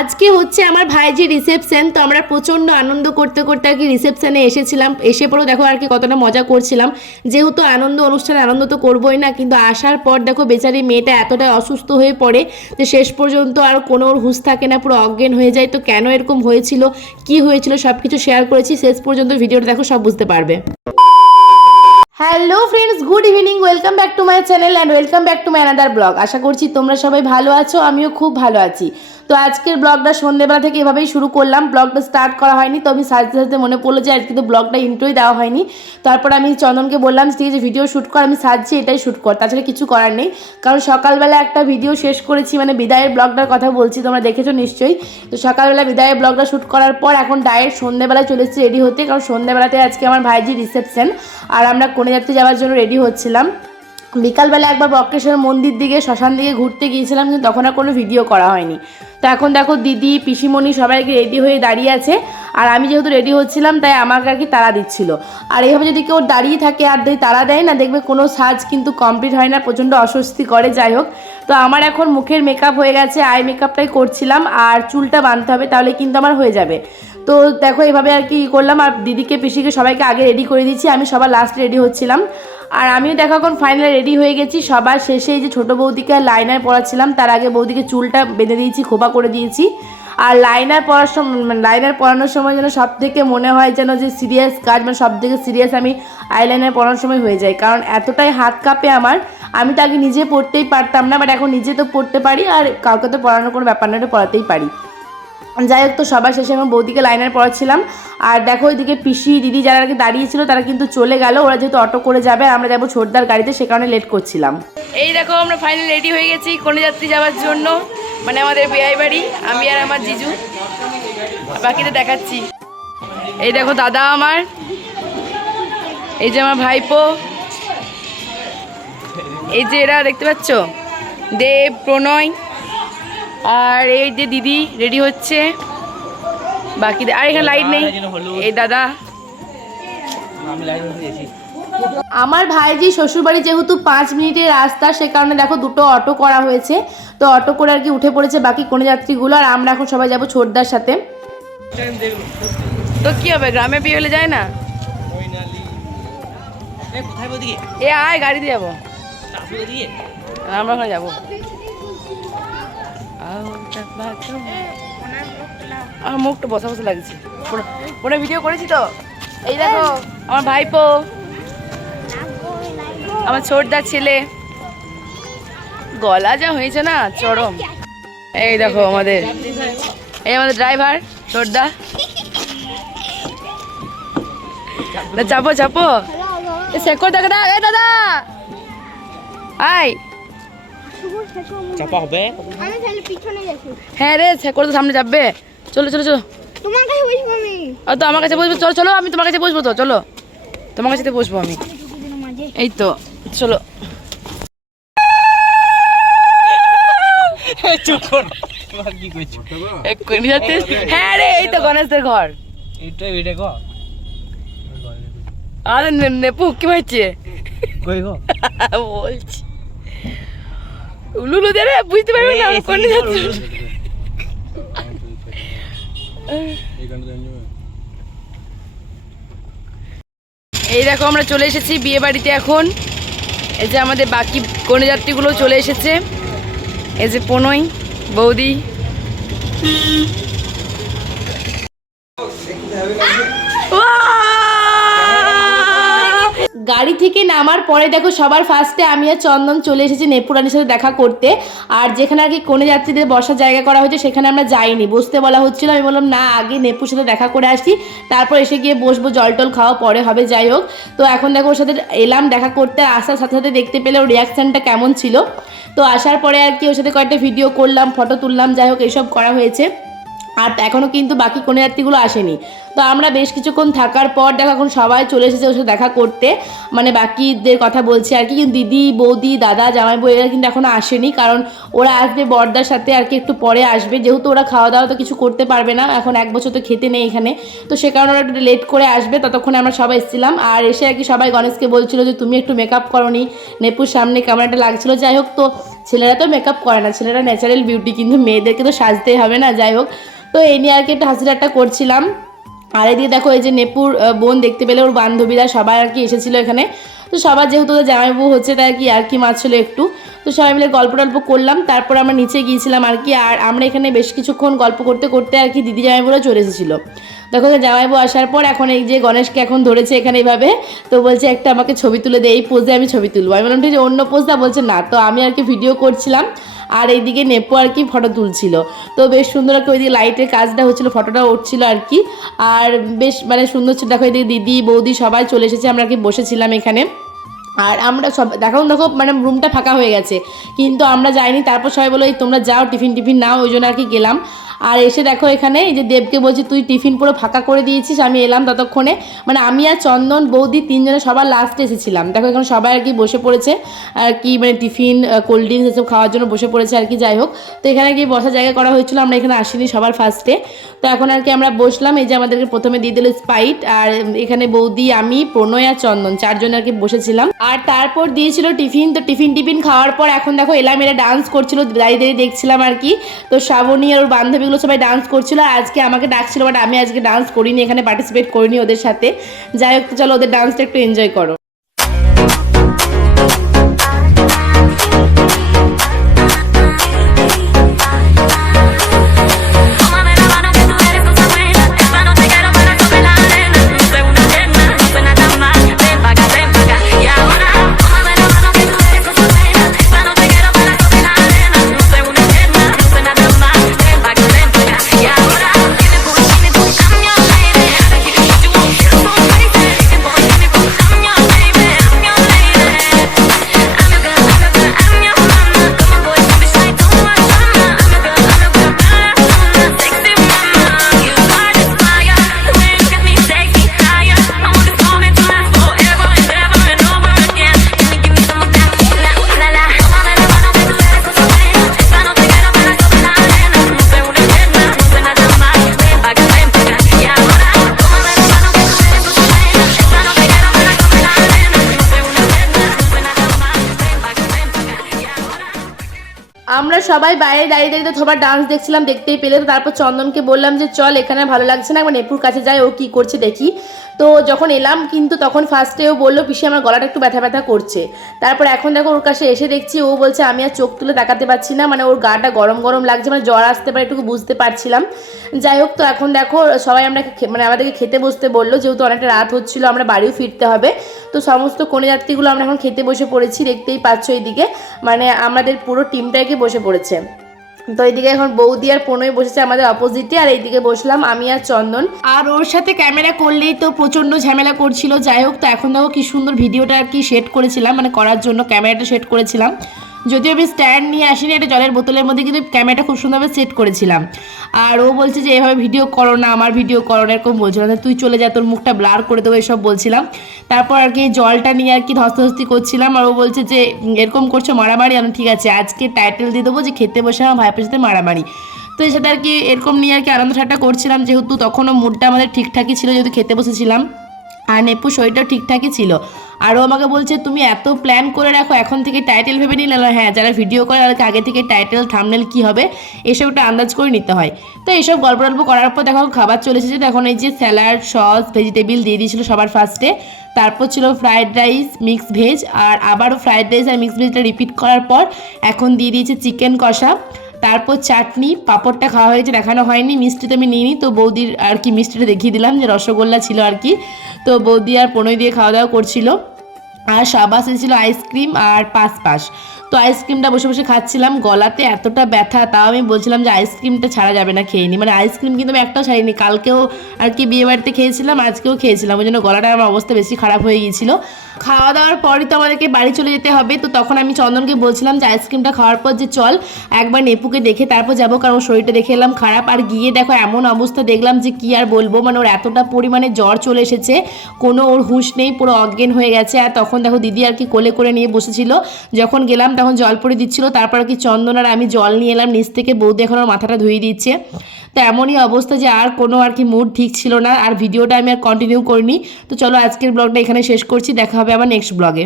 আজকে হচ্ছে আমার ভাইজির রিসেপশন। তো আমরা প্রচণ্ড আনন্দ করতে করতে আর কি রিসেপশনে এসেছিলাম। এসে পরেও দেখো আর কি কতটা মজা করছিলাম। যেহেতু আনন্দ অনুষ্ঠানে আনন্দ তো করবোই না, কিন্তু আসার পর দেখো বেচারি মেয়েটা এতটাই অসুস্থ হয়ে পড়ে যে শেষ পর্যন্ত আর কোনো ওর হুঁশ থাকে না, পুরো অজ্ঞান হয়ে যায়। তো কেন এরকম হয়েছিল, কি হয়েছিল, সব কিছু শেয়ার করেছি। শেষ পর্যন্ত ভিডিওটা দেখো, সব বুঝতে পারবে। Hello friends, good evening, welcome back to my channel and welcome back to my another blog. আশা করছি তোমরা সবাই ভালো আছো, আমিও খুব ভালো আছি। তো আজকের ব্লগটা সন্ধ্যেবেলা থেকে এভাবেই শুরু করলাম। ব্লগটা স্টার্ট করা হয়নি, তো আমি সাথে সাথে মনে পড়লো যে আজকে তো ব্লগটা ইন্ট্রোই দেওয়া হয়নি। তারপর আমি চন্দনকে বললাম ঠিক আছে ভিডিও শ্যুট কর, আমি সাজছি এটাই শ্যুট কর, তাছাড়া কিছু করার নেই। কারণ সকালবেলা একটা ভিডিও শেষ করেছি, মানে বিদায়ের ব্লগটার কথা বলছি, তোমরা দেখেছো নিশ্চয়ই। তো সকালবেলা বিদায়ের ব্লগটা শ্যুট করার পর এখন ডাইরেক্ট সন্ধ্যেবেলা চলে এসেছি রেডি হতে, কারণ সন্ধ্যেবেলাতে আজকে আমার ভাইজির রিসেপশন আর আমরা কনেযাত্রী যাওয়ার জন্য রেডি হচ্ছিলাম। বিকালবেলা একবার বক্রেশ্বর মন্দির দিকে শ্মশান দিকে ঘুরতে গিয়েছিলাম, কিন্তু তখন আর কোনো ভিডিও করা হয়নি। তো এখন দেখো দিদি পিসিমণি সবাইকে রেডি হয়ে দাঁড়িয়ে আছে, আর আমি যেহেতু রেডি হচ্ছিলাম তাই আমাকে আর কি তাড়া দিচ্ছিল। আর এইভাবে যদি কেউ দাঁড়িয়ে থাকে আর তাড়া দেয় না, দেখবে কোনো সাজ কিন্তু কমপ্লিট হয় না, প্রচণ্ড অস্বস্তি করে। যাই হোক, তো আমার এখন মুখের মেকআপ হয়ে গেছে, আই মেকআপটাই করছিলাম, আর চুলটা বাঁধতে হবে, তাহলে কিন্তু আমার হয়ে যাবে। তো দেখো এভাবে আর কি করলাম, আর দিদিকে পিসিকে সবাইকে আগে রেডি করে দিচ্ছি, আমি সবার লাস্ট রেডি হচ্ছিলাম। আর আমিও দেখো এখন ফাইনালি রেডি হয়ে গেছি। সবার শেষে এই যে ছোটো বৌদিকে লাইনার পরাচ্ছিলাম, তার আগে বৌদিকে চুলটা বেঁধে দিয়েছি, খোপা করে দিয়েছি। আর লাইনার পরার সময়, লাইনার পরানোর সময় যেন সব থেকে মনে হয় যেন যে সিরিয়াস কাজ, মানে সব থেকে সিরিয়াস আমি আইলাইনার পরানোর সময় হয়ে যায়, কারণ এতটাই হাত কাঁপে আমার। আমি তো আগে নিজে পড়তেই পারতাম না, বাট এখন নিজে তো পড়তে পারি, আর কাউকে তো পড়ানোর কোনো ব্যাপার না, এটা পড়াতেই পারি। যাই হোক, তো সবার শেষে আমি বৌদিকে লাইনার পড়াচ্ছিলাম। আর দেখো ওইদিকে পিসি দিদি যারা আর কি দাঁড়িয়েছিল তারা কিন্তু চলে গেল, ওরা যেহেতু অটো করে যাবে, আমরা যাবো ছোটদার গাড়িতে, সে কারণে লেট করছিলাম। এই দেখো আমরা ফাইনালি রেডি হয়ে গেছি কনেযাত্রী যাওয়ার জন্য, মানে আমাদের বিয়ে বাড়ি, আমি আর আমার জিজু। বাকিতে দেখাচ্ছি। এই দেখো দাদা আমার, এই যে আমার ভাইপো, এই যে এরা দেখতে পাচ্ছ দেব, প্রণয়, আর এই যে দিদি রেডি হচ্ছে। বাকি আর এখানে লাইট নেই, এই দাদা। আমার ভাইজি শ্বশুরবাড়ি যেহেতু 5 মিনিটের রাস্তা, সে কারণে দেখো দুটো অটো করা হয়েছে। তো অটো করে আর কি উঠে পড়েছে বাকি কনেযাত্রীগুলো, আর আমরা এখন সবাই যাবো ছোটদার সাথে। তো কি হবে, গ্রামে বিয়ে হলে যায় না? এ আয়, গাড়ি দিয়ে যাবো আমরা, ওখানে যাবো। আমার মুখটা বসা বসা লাগছে, ফোনে ভিডিও করেছি তো। এই দেখো আমার ভাইপো, আমার ছোটদার ছেলে, গলা যা হয়েছে না চরম। এই দেখো আমাদের, এই আমাদের ড্রাইভার ছোটদা। চাপো চাপো, শেখর দেখা দা, এই দাদা আয় চাপা হবে। হ্যাঁ রে, শেখর তো সামনে যাবে, চলো চলো চলো। তোমার কাছে বসবো আমি, তো আমার কাছে বসবো, চলো চলো, আমি তোমার কাছে বসবো, তো চলো তোমার কাছে বসবো আমি। এই তো চলো। হ্যাঁ রে, এই তো গণেশদের ঘর। আরে নেপু কি হয়েছে বলছি, উলুলু দে রে, বুঝতে পারবি না কোন যাচ্ছে। এই দেখো আমরা চলে এসেছি বিয়ে বাড়িতে এখন। এই যে আমাদের বাকি কনেযাত্রীগুলো চলে এসেছে, এই যে প্রণয়, বৌদি। গাড়ি থেকে নামার পরে দেখো সবার ফার্স্টে আমি আর চন্দন চলে এসেছি নেপুরানির সাথে দেখা করতে। আর যেখানে আর কি কনেযাত্রীদের বসার জায়গা করা হয়েছে সেখানে আমরা যাইনি, বসতে বলা হচ্ছিল। আমি বললাম না, আগে নেপুর সাথে দেখা করে আসি, তারপর এসে গিয়ে বসবো, জল টল খাওয়া পরে হবে। যাই হোক, তো এখন দেখো ওর সাথে এলাম দেখা করতে। আসার সাথে সাথে দেখতে পেলে ওর রিয়াকশানটা কেমন ছিল। তো আসার পরে আর কি ওর সাথে কয়েকটা ভিডিও করলাম, ফটো তুললাম, যাই হোক এইসব করা হয়েছে। আর এখনও কিন্তু বাকি কনেযাত্রীগুলো আসেনি। তো আমরা বেশ কিছুক্ষণ থাকার পর দেখো এখন সবাই চলে এসেছে ওর সাথে দেখা করতে, মানে বাকিদের কথা বলছি আর কি। কিন্তু দিদি, বৌদি, দাদা, জামাই বউ এরা কিন্তু এখনও আসেনি, কারণ ওরা আসবে বড়দার সাথে আর কি একটু পরে আসবে, যেহেতু ওরা খাওয়া দাওয়া তো কিছু করতে পারবে না, এখন 1 বছর তো খেতে নেই এখানে। তো সে কারণে ওরা একটু লেট করে আসবে, ততক্ষণে আমরা সবাই এসেছিলাম। আর এসে আর কি সবাই গণেশকে বলছিল যে তুমি একটু মেকআপ করো নি, নেপুর সামনে কেমন একটা লাগছিল। যাই হোক, তো ছেলেরা তো মেকআপ করে না, ছেলেরা ন্যাচারাল বিউটি, কিন্তু মেয়েদেরকে তো সাজতেই হবে না। যাই হোক, তো এই নিয়ে আর কি একটা হাসি ঠাট্টা করছিলাম। আর এদিকে দেখো এই যে নেপুর বোন দেখতে পেলে, ওর বান্ধবীরা সবাই আর কি এসেছিলো এখানে। তো সবার যেহেতু ওদের জামাইবাবু হচ্ছে তাই আর কি মারছিল একটু, তো সবাই মিলে গল্প টল্প করলাম। তারপর আমরা নিচে গিয়েছিলাম আর কি। আর আমরা এখানে বেশ কিছুক্ষণ গল্প করতে করতে আর কি দিদি জামাইবাবুরা চলে এসেছিলো। দেখো জামাইবাবু আসার পর এখন এই যে গণেশকে এখন ধরেছে এখানে এইভাবে, তো বলছে একটা আমাকে ছবি তুলে দে, এই পোজে আমি ছবি তুলবো। আমি বললাম ঠিক আছে অন্য পোজটা, বলছে না। তো আমি আর কি ভিডিও করছিলাম আর এইদিকে নেপো আর কি ফটো তুলছিল। তো বেশ সুন্দর আর কি ওইদিকে লাইটের কাজটা হচ্ছিলো, ফটোটা উঠছিল আর কি। আর বেশ মানে সুন্দর ছিল। দেখো এদিকে দিদি বৌদি সবাই চলে এসেছে, আমরা আর কি বসেছিলাম এখানে। আর আমরা সব দেখো মানে রুমটা ফাঁকা হয়ে গেছে, কিন্তু আমরা যাইনি। তারপর সবাই বলো এই তোমরা যাও টিফিন নাও, ওই জন্য আর কি গেলাম। আর এসে দেখো এখানে এই যে দেবকে বলছি তুই টিফিন পুরো ফাঁকা করে দিয়েছিস, আমি এলাম ততক্ষণে। মানে আমি আর চন্দন বৌদি তিনজনে সবার লাস্টে এসেছিলাম। দেখো এখানে সবাই আর কি বসে পড়েছে আর কি, মানে টিফিন কোল্ড ড্রিঙ্কস এসব খাওয়ার জন্য বসে পড়েছে আর কি। যাই হোক, তো এখানে কি বসার জায়গা করা হয়েছিল, আমরা এখানে আসিনি সবার ফার্স্টে। তো এখন আর কি আমরা বসলাম। এই যে আমাদেরকে প্রথমে দিয়ে দিল স্প্রাইট, আর এখানে বৌদি আমি প্রণয় আর চন্দন চারজন আর কি বসেছিলাম। আর তারপর দিয়েছিল টিফিন। তো টিফিন খাওয়ার পর এখন দেখো এলাম, এরা ডান্স করছিল, দাঁড়িয়ে দেখছিলাম আর কি। তো শ্রাবণী আর ওর বান্ধবীগুলো সবাই ডান্স করছিল। আর আজকে আমাকে ডাকছিল, বাট আমি আজকে ডান্স করিনি, এখানে পার্টিসিপেট করিনি ওদের সাথে। যাই হোক, তো চলো ওদের ডান্সটা একটু এনজয় করো। আমরা সবাই বাইরে দাঁড়িয়ে থোবার ডান্স দেখছিলাম, দেখতেই পেলে। তো তারপর চন্দনকে বললাম যে চল এখানে ভালো লাগছে না, একবার নেপুর কাছে যাই, ও কী করছে দেখি। তো যখন এলাম কিন্তু তখন ফার্স্টে ও বললো পিসি আমার গলাটা একটু ব্যথা করছে। তারপর এখন দেখো ওর কাছে এসে দেখছি ও বলছে আমি আর চোখ তুলে তাকাতে পারছি না, মানে ওর গাটা গরম লাগছে, মানে জ্বর আসতে পারে একটু বুঝতে পারছিলাম। যাই হোক, তো এখন দেখো সবাই আমরা মানে আমাদেরকে খেতে বসতে বললো, যেহেতু অনেকটা রাত হচ্ছিলো, আমরা বাড়িও ফিরতে হবে। তো সমস্ত কনেযাত্রীগুলো আমরা এখন খেতে বসে পড়েছি, দেখতেই পাচ্ছ এইদিকে মানে আমাদের পুরো টিমটাকে বসে পড়েছে। তো এইদিকে এখন বৌদি আর প্রণয় বসেছে আমাদের অপোজিটে, আর এইদিকে বসলাম আমি আর চন্দন। আর ওর সাথে ক্যামেরা করলেই তো প্রচণ্ড ঝামেলা করছিল। যাই হোক, তো এখন দেখো কি সুন্দর ভিডিওটা আর কি সেট করেছিলাম, মানে করার জন্য ক্যামেরাটা সেট করেছিলাম। যদিও আমি স্ট্যান্ড নিয়ে আসিনি, একটা জলের বোতলের মধ্যে কিন্তু ক্যামেরাটা খুব সুন্দরভাবে সেট করেছিলাম। আর ও বলছে যে এভাবে ভিডিও করো না, আমার ভিডিও করো না, এরকম বলছিল না, তুই চলে যা, তোর মুখটা ব্লার করে দেবো, এসব বলছিলাম। তারপর আর কি জলটা নিয়ে আর কি ধস্তি করছিলাম। আর ও বলছে যে এরকম করছো মারামারি, আমি ঠিক আছে আজকে টাইটেল দিয়ে দেবো যে খেতে বসে আমার ভাইপের সাথে মারামারি। তো এর সাথে আর কি এরকম নিয়ে আর কি আনন্দ ঠাট্টা করছিলাম, যেহেতু তখনও মুডটা আমাদের ঠিকঠাকই ছিল, যেহেতু খেতে বসেছিলাম। আর নেপু শরীরটাও ঠিকঠাকই ছিল। আরও আমাকে বলছে তুমি এত প্ল্যান করে রাখো, এখন থেকে টাইটেল ভেবে নিলে। হ্যাঁ, যারা ভিডিও করে তাদেরকে আগে থেকে টাইটেল থাম্বনেল কী হবে এসবটা আন্দাজ করে নিতে হয়। তো এইসব গল্প করার পর দেখো খাবার চলে এসেছে। তখন এই যে স্যালাড সস ভেজিটেবিল দিয়ে দিয়েছিলো সবার ফার্স্টে। তারপর ছিল ফ্রায়েড রাইস মিক্স ভেজ, আর আবারও ফ্রায়েড রাইস আর মিক্স ভেজটা রিপিট করার পর এখন দিয়ে দিয়েছে চিকেন কষা। তারপর চাটনি, পাঁপড়টা খাওয়া হয়েছে, দেখানো হয়নি। মিষ্টি তো আমি নিইনি, তো বৌদির আর কি মিষ্টিটা দেখিয়ে দিলাম যে রসগোল্লা ছিল আর কি। তো বৌদি আর প্রণয় দিয়ে খাওয়া দাওয়া করছিল। আর সাবাস এসেছিলো আইসক্রিম আর পাস। তো আইসক্রিমটা বসে বসে খাচ্ছিলাম, গলাতে এতটা ব্যথা, তাও আমি বলছিলাম যে আইসক্রিমটা ছাড়া যাবে না, খেয়ে নি। মানে আইসক্রিম কিন্তু আমি একটাও ছাড়িনি, কালকেও আর কি বিয়ে বাড়িতে খেয়েছিলাম, আজকেও খেয়েছিলাম, ওই জন্য গলাটা আমার অবস্থা বেশি খারাপ হয়ে গিয়েছিলো। খাওয়া দাওয়ার পরই তো আমাদেরকে বাড়ি চলে যেতে হবে। তো তখন আমি চন্দনকে বলছিলাম যে আইসক্রিমটা খাওয়ার পর যে চল একবার নেপুকে দেখে তারপর যাবো, কারণ ওর শরীরটা দেখে এলাম খারাপ। আর গিয়ে দেখো এমন অবস্থা দেখলাম যে কি আর বলবো, মানে ওর এতটা পরিমাণে জ্বর চলে এসেছে, কোনো ওর হুঁশ নেই, পুরো অজ্ঞান হয়ে গেছে। আর তখন দেখো দিদি আর কি কোলে করে নিয়ে বসেছিল, যখন গেলাম তখন জল পরে দিচ্ছিল। তারপর আর কি চন্দন আর আমি জল নিয়ে এলাম নিচ থেকে, বৌদি এখন ওর মাথাটা ধুয়ে দিচ্ছে। তো এমনই অবস্থা যে আর কোনো আর কি মুড ঠিক ছিল না, আর ভিডিওটা আমি আর কন্টিনিউ করিনি। তো চলো আজকের ব্লগটা এখানে শেষ করছি, দেখা হবে আবার নেক্সট ব্লগে।